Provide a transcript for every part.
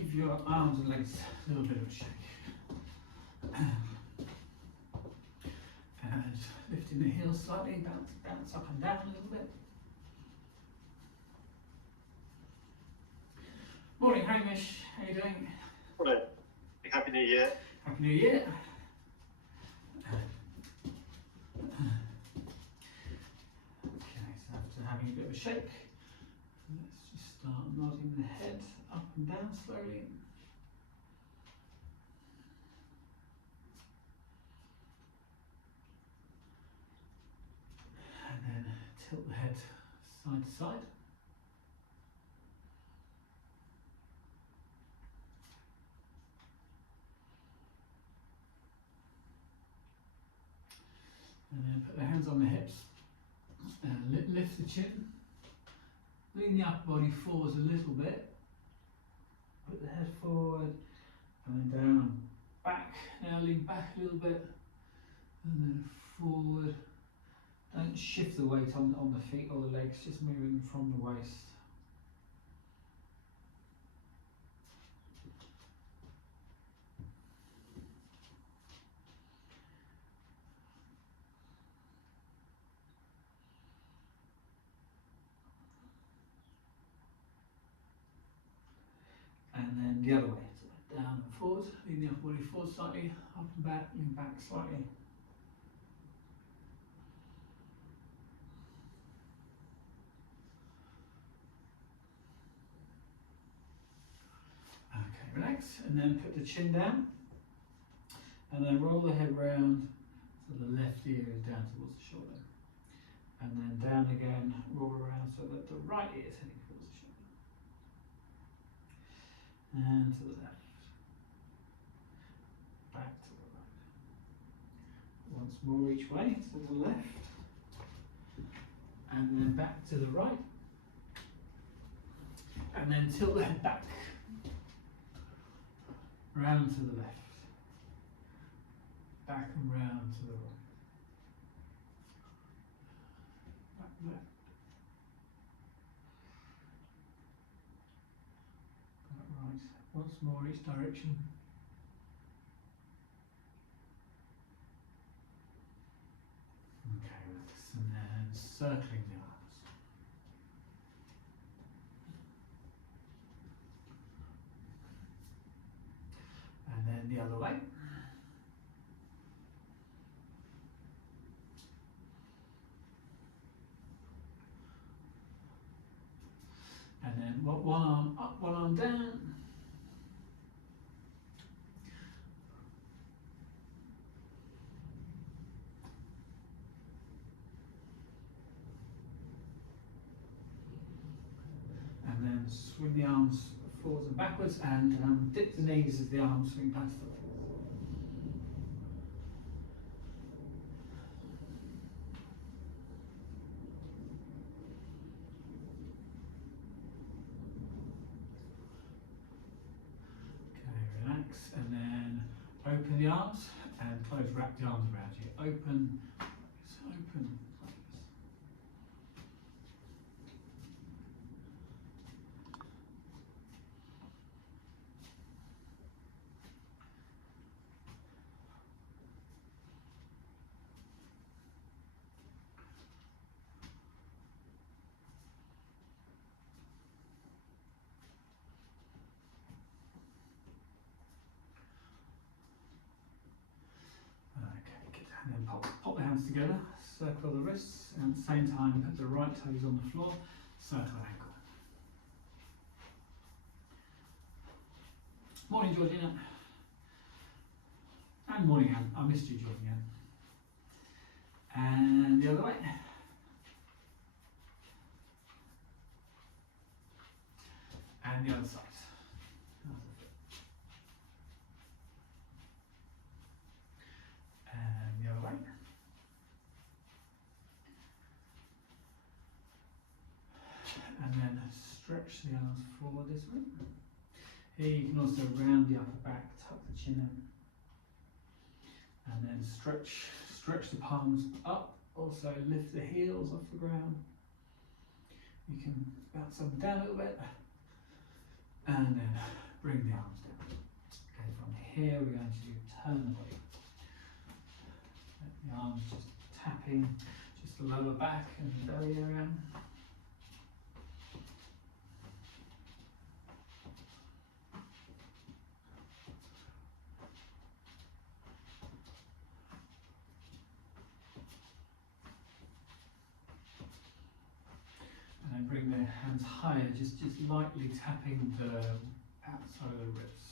give your arms and legs a little bit of a shake. And lifting the heels slightly, bounce up and down a little bit. Morning Hamish, how are you doing? Morning. Happy New Year. Happy New Year. Okay, so after having a bit of a shake, let's just start nodding the head up and down slowly. And then tilt the head side to side. And then put the hands on the hips and lift the chin. Lean the upper body forwards a little bit. Put the head forward and then down, back. Now lean back a little bit and then forward. Don't shift the weight on the feet or the legs, just moving from the waist. And then the other way, so down and forward, lean the upper body forward slightly, up and back, lean back slightly. Okay, relax, and then put the chin down, and then roll the head round so the left ear is down towards the shoulder. And then down again, roll around so that the right ear is heading towards the shoulder. And to the left, back to the right. Once more each way, to the left, and then back to the right, and then tilt the head back, round to the left, back and round to the right, back left, back right, once more each direction. Okay, relax, and then circling the arms. And then the other way. And then one arm up, one arm down. And then swing the arms forwards and backwards, and dip the knees as the arms swing past them. Okay, relax, and then open the arms and close, wrap the arms around you. Open, open. And then pop the hands together, circle the wrists, and at the same time put the right toes on the floor, circle ankle. Morning Georgina. And morning Anne, I missed you Georgina. And the other way. And the other side. And the other way. And then stretch the arms forward this way. Here you can also round the upper back, tuck the chin in. And then stretch the palms up, also lift the heels off the ground. You can bounce up and down a little bit. And then bring the arms down. Okay, from here we're going to turn the body. The arms just tapping just the lower back and the belly area. And then bring the hands higher, just lightly tapping the outside of the ribs.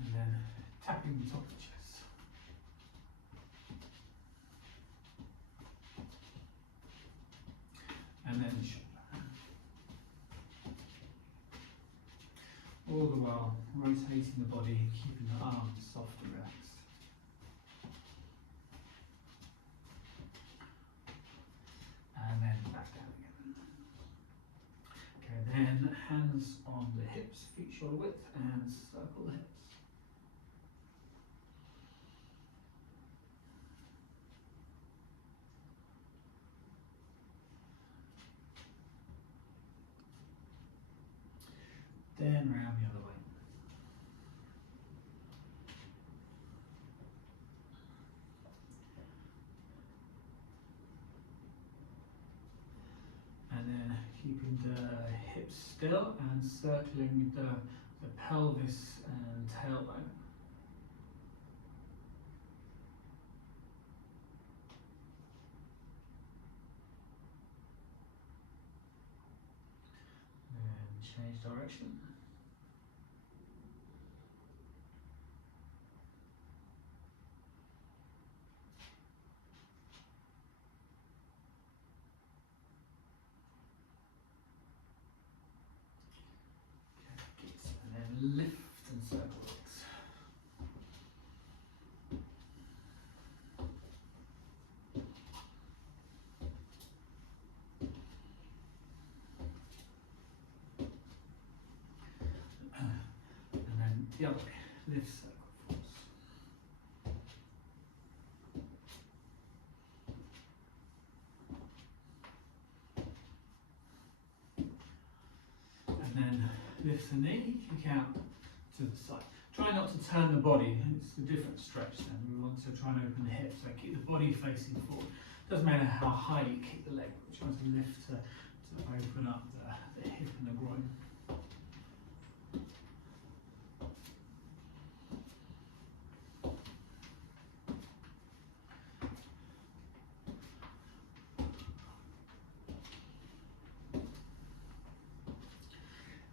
And then tapping the top of the chest. And then the shoulder. All the while rotating the body, keeping the arms soft and relaxed. And then back down again. Okay, then hands on the hips, feet shoulder width, and circle the hips. Then round the other way. And then keeping the hips still and circling the pelvis and tailbone. And change direction. And then lift and circle legs. And then the other way, lift, circle, force. And then lift the knee, kick out to the side. Try not to turn the body, it's a different stretch then. We want to try and open the hips, so keep the body facing forward. Doesn't matter how high you kick the leg, but try to lift to open up the hip and the groin.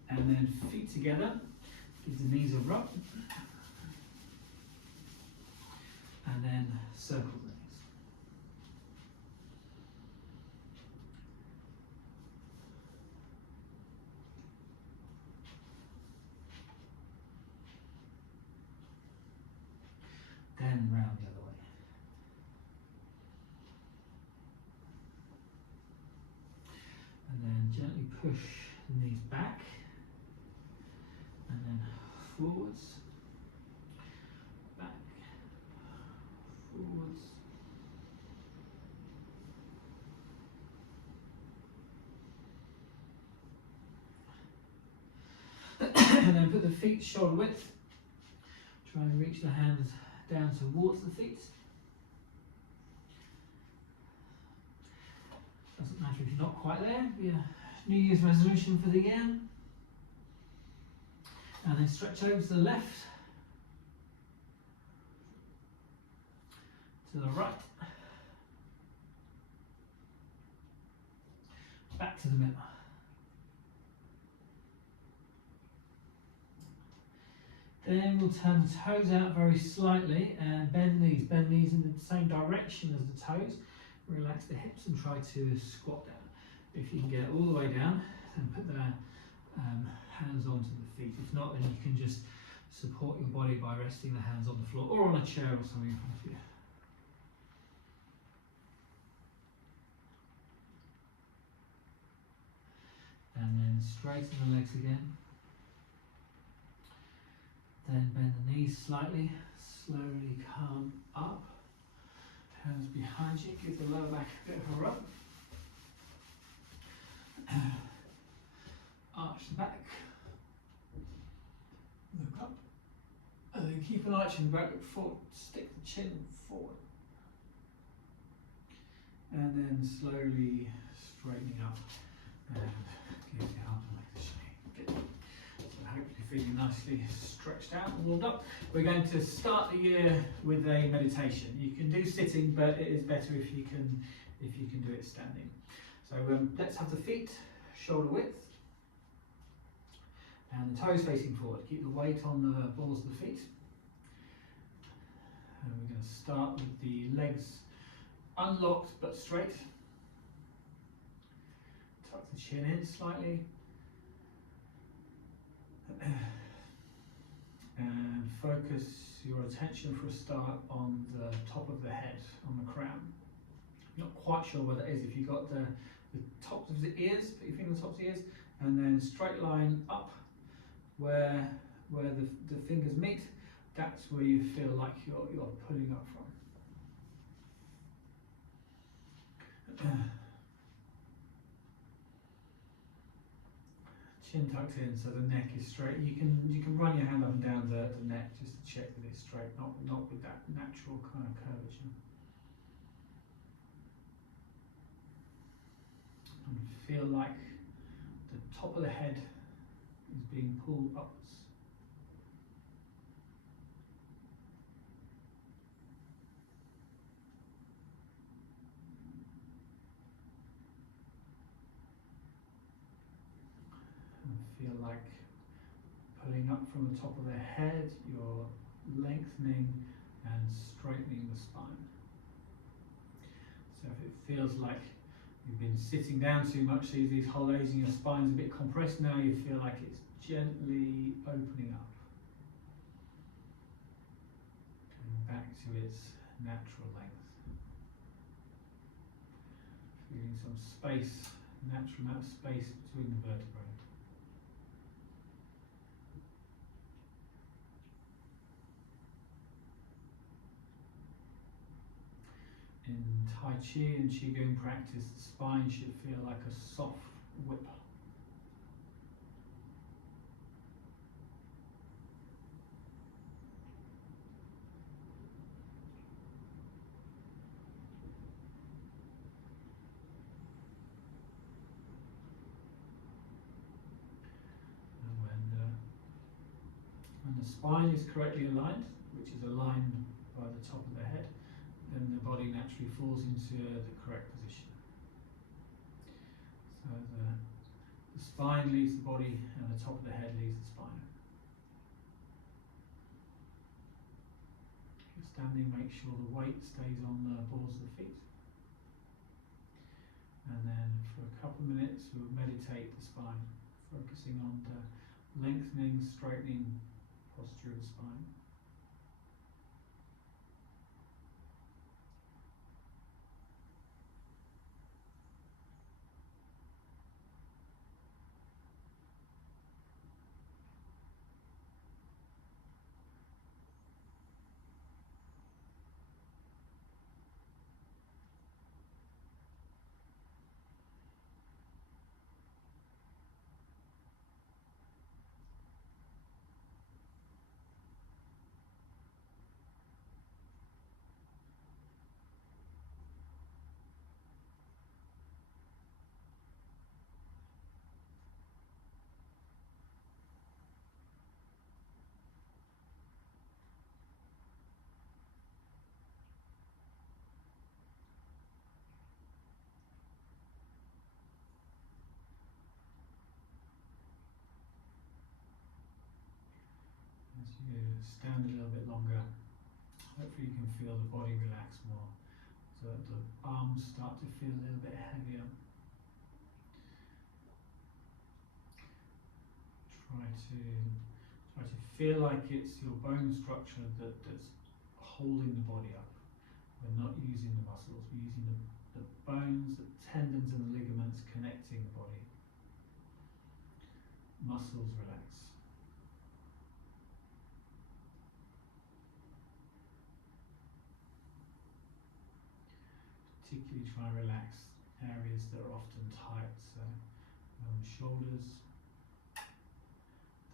And then feet together, give the knees a rub. And then circle the knees. Then round the other way. And then gently push the knees back. And then forwards, back, forwards. And then put the feet shoulder width. Try and reach the hands down towards the feet. Doesn't matter if you're not quite there. Be a New Year's resolution for the year. And then stretch over to the left, to the right, back to the middle. Then we'll turn the toes out very slightly and bend knees in the same direction as the toes. Relax the hips and try to squat down. If you can get all the way down, then put the hands onto the feet. If not, then you can just support your body by resting the hands on the floor or on a chair or something in front of you. And then straighten the legs again. Then bend the knees slightly, slowly come up. Hands behind you, give the lower back a bit of a rub. Arch the back. Look up. And then keep an arch in the back, look forward, stick the chin forward. And then slowly straightening up and give the arms like the shape. Good. So hopefully feeling nicely stretched out and warmed up. We're going to start the year with a meditation. You can do sitting, but it is better if you can do it standing. So let's have the feet shoulder width and the toes facing forward. Keep the weight on the balls of the feet. And we're going to start with the legs unlocked but straight. Tuck the chin in slightly. And focus your attention for a start on the top of the head, on the crown. Not quite sure where that is. If you've got the tops of the ears, put your finger on the tops of the ears, and then straight line up where the fingers meet. That's where you feel like you're pulling up from. Chin tucked in, so the neck is straight. You can run your hand up and down the neck just to check that it's straight, not with that natural kind of curvature. And feel like the top of the head is being pulled upwards. And feel like pulling up from the top of the head, you're lengthening and straightening the spine. So if it feels like you've been sitting down too much, so these hollows in your spine's a bit compressed now, you feel like it's gently opening up. Coming back to its natural length. Feeling some space, natural amount of space between the vertebrae. In Tai Chi and Qigong practice, the spine should feel like a soft whip. And when the spine is correctly aligned, which is aligned by the top of the head, then the body naturally falls into the correct position. So the spine leads the body and the top of the head leads the spine. If you're standing, make sure the weight stays on the balls of the feet. And then for a couple of minutes we'll meditate the spine, focusing on the lengthening, straightening posture of the spine. As you stand a little bit longer, hopefully you can feel the body relax more, so that the arms start to feel a little bit heavier. Try to feel like it's your bone structure that's holding the body up. We're not using the muscles, we're using the bones, the tendons and the ligaments connecting the body. Muscles relax. particularly try and relax areas that are often tight, so the shoulders,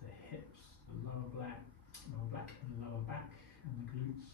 the hips, the lower back, and the lower back, and the glutes.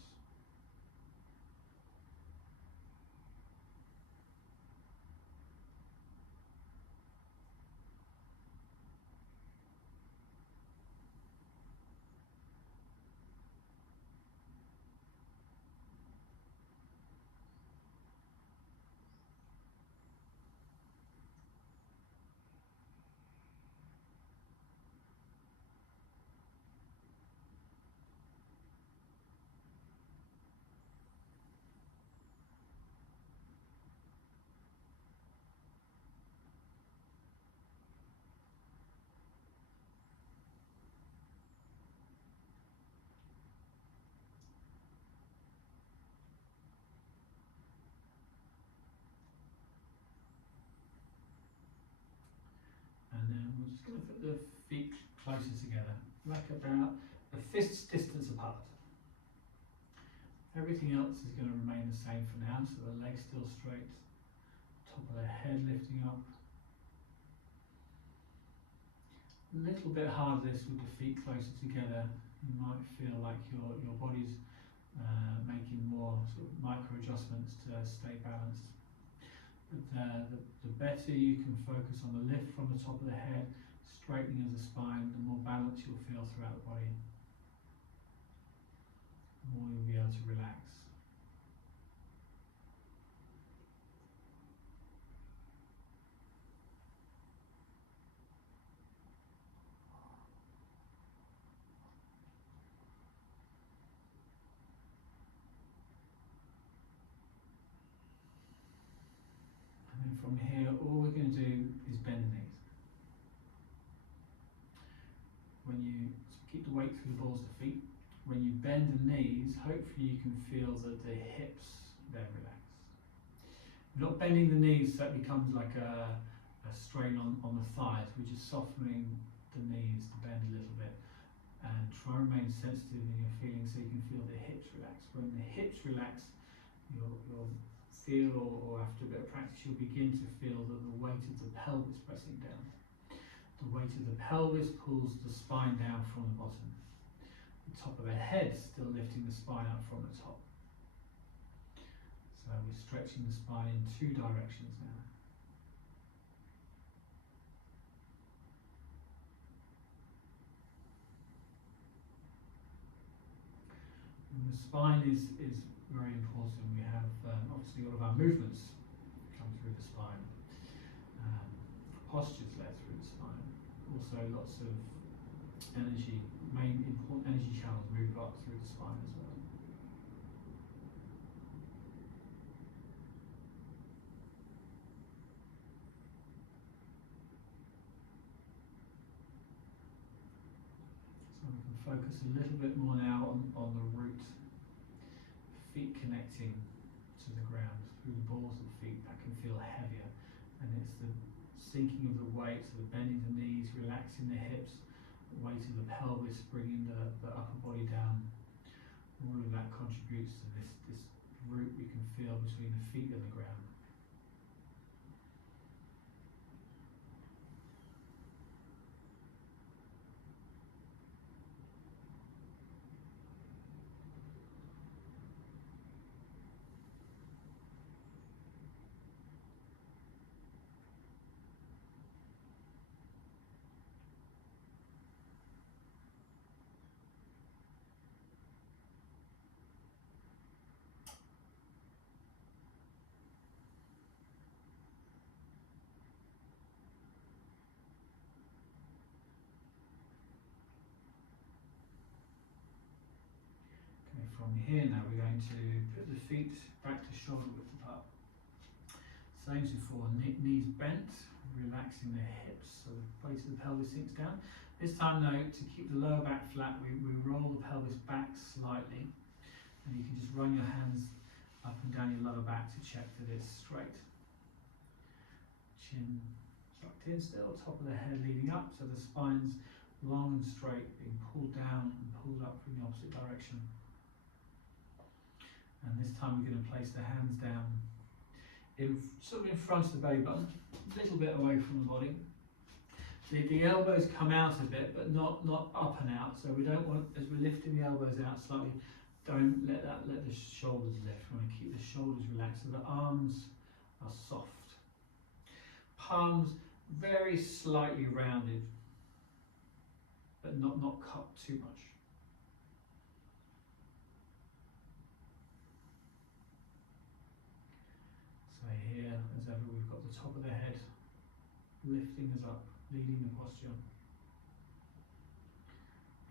And then we're just going to put the feet closer together, like about a fist's distance apart. Everything else is going to remain the same for now, so the legs still straight, top of the head lifting up. A little bit harder this with the feet closer together. You might feel like your body's making more sort of micro adjustments to stay balanced. But the better you can focus on the lift from the top of the head, straightening of the spine, the more balance you'll feel throughout the body. The more you'll be able to relax. And then from here, all we're going to do is bend the knees. When you keep the weight through the balls of the feet, when you bend the knees, hopefully you can feel that the hips then relax. You're not bending the knees so it becomes like a strain on the thighs. We're just softening the knees to bend a little bit. And try and remain sensitive in your feeling so you can feel the hips relax. When the hips relax, you'll feel, or after a bit of practice, you'll begin to feel that the weight of the pelvis pressing down. The weight of the pelvis pulls the spine down from the bottom. The top of the head still lifting the spine up from the top. So we're stretching the spine in two directions now. And the spine is very important. We have obviously all of our movements come through the spine. Postures led through the spine. Also lots of main important energy channels move up through the spine as well. So we can focus a little bit more now on the root, feet connecting to the ground through the balls of the feet. That can feel heavier, and it's the sinking of the weight, so the bending the knees, relaxing the hips, the weight of the pelvis, bringing the upper body down. All of that contributes to this root we can feel between the feet and the ground. From here now we're going to put the feet back to shoulder width apart. Same as before, knees bent, relaxing the hips so the weight of the pelvis sinks down. This time though, to keep the lower back flat, we roll the pelvis back slightly, and you can just run your hands up and down your lower back to check that it's straight. Chin sucked in still, top of the head leading up, so the spine's long and straight, being pulled down and pulled up from the opposite direction. And this time we're going to place the hands down sort of in front of the belly button, a little bit away from the body. The elbows come out a bit, but not up and out. So we don't want, as we're lifting the elbows out slightly, don't let the shoulders lift. We want to keep the shoulders relaxed so the arms are soft. Palms very slightly rounded, but not cut too much. So here, as ever, we've got the top of the head lifting us up, leading the posture.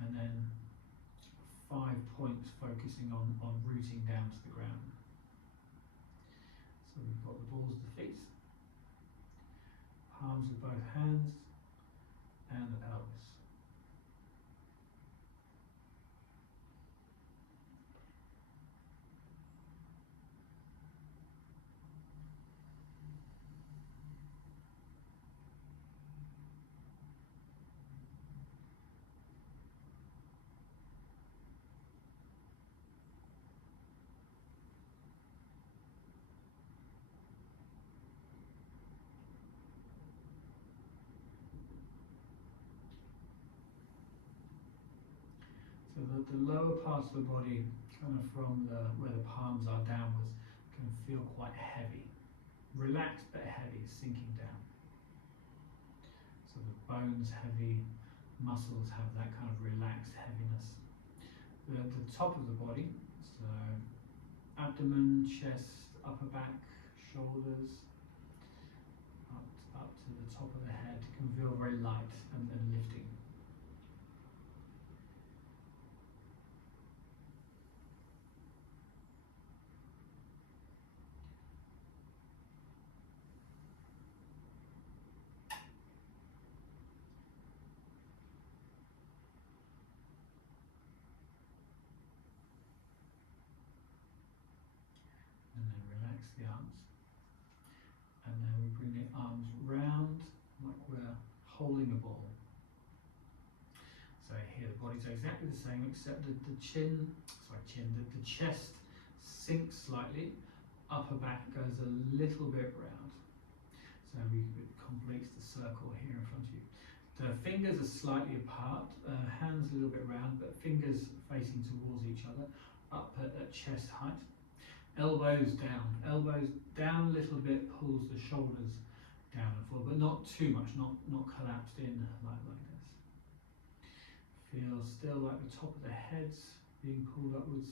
And then 5 points focusing on rooting down to the ground. So we've got the balls of the feet, palms of both hands, and the pelvis. So the lower parts of the body, kind of from where the palms are downwards, can feel quite heavy. Relaxed but heavy, sinking down. So the bones heavy, muscles have that kind of relaxed heaviness. The top of the body, so abdomen, chest, upper back, shoulders, up to the top of the head, can feel very light and lifting. And then relax the arms. And then we bring the arms round like we're holding a ball. So here the body's exactly the same except the chest sinks slightly, upper back goes a little bit round. So it completes the circle here in front of you. The fingers are slightly apart, hands a little bit round, but fingers facing towards each other, up at chest height. Elbows down a little bit, pulls the shoulders down and forward, but not too much, not collapsed in like this. Feel still like the top of the head's being pulled upwards,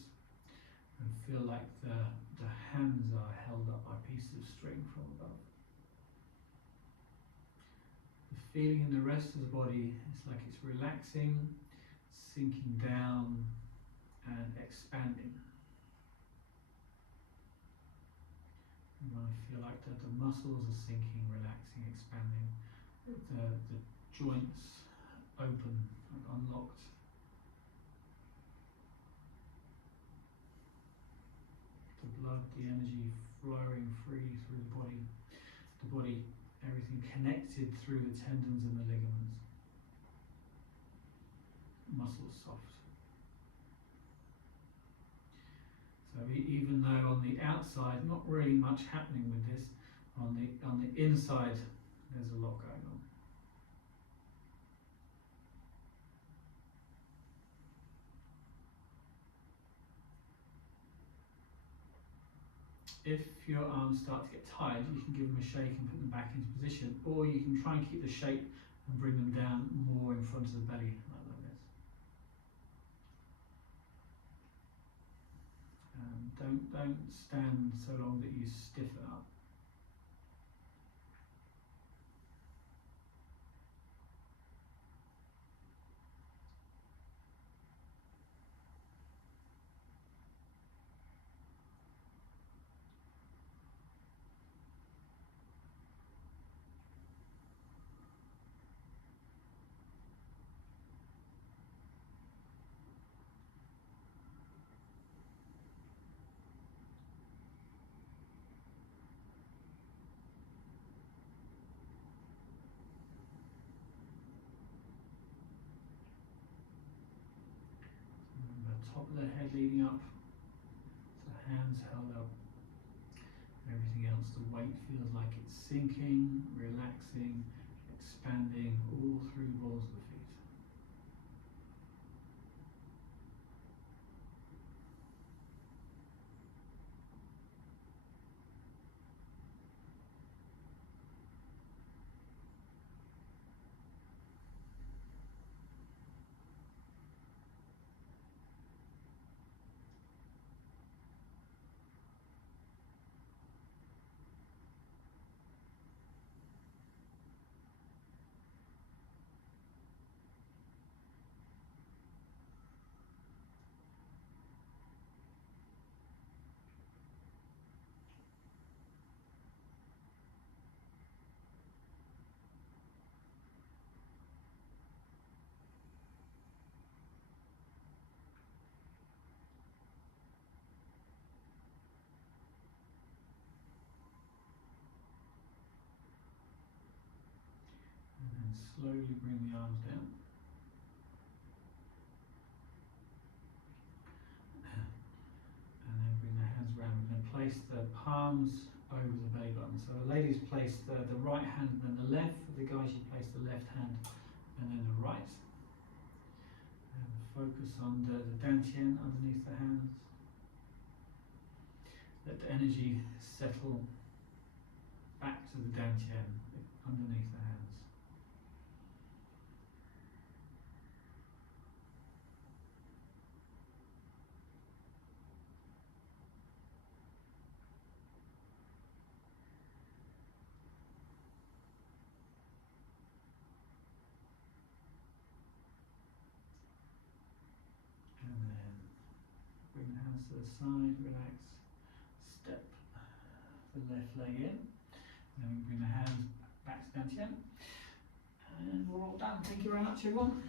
and feel like the hands are held up by pieces of string from above. The feeling in the rest of the body is like it's relaxing, sinking down and expanding. You want to feel like the muscles are sinking, relaxing, expanding. The joints open, like unlocked. The blood, the energy flowing free through the body. The body, everything connected through the tendons and the ligaments. Muscles soft. So even though on the outside, not really much happening with this, on the inside, there's a lot going on. If your arms start to get tired, you can give them a shake and put them back into position, or you can try and keep the shape and bring them down more in front of the belly, like this. Don't stand so long that you stiffen up. Top of the head leading up, so hands held up, Everything else, the weight feels like it's sinking, relaxing, expanding all through the balls of the feet. And then slowly bring the arms down. And then bring the hands around. We're going to place the palms over the belly button. So the ladies place the right hand and then the left. For the guys, you place the left hand and then the right. And focus on the dantian underneath the hands. Let the energy settle back to the dantian underneath the hands. And then bring the hands to the side, relax, step the left leg in. Then we bring the hands back to dantian. And we're all done. Thank you very much, everyone.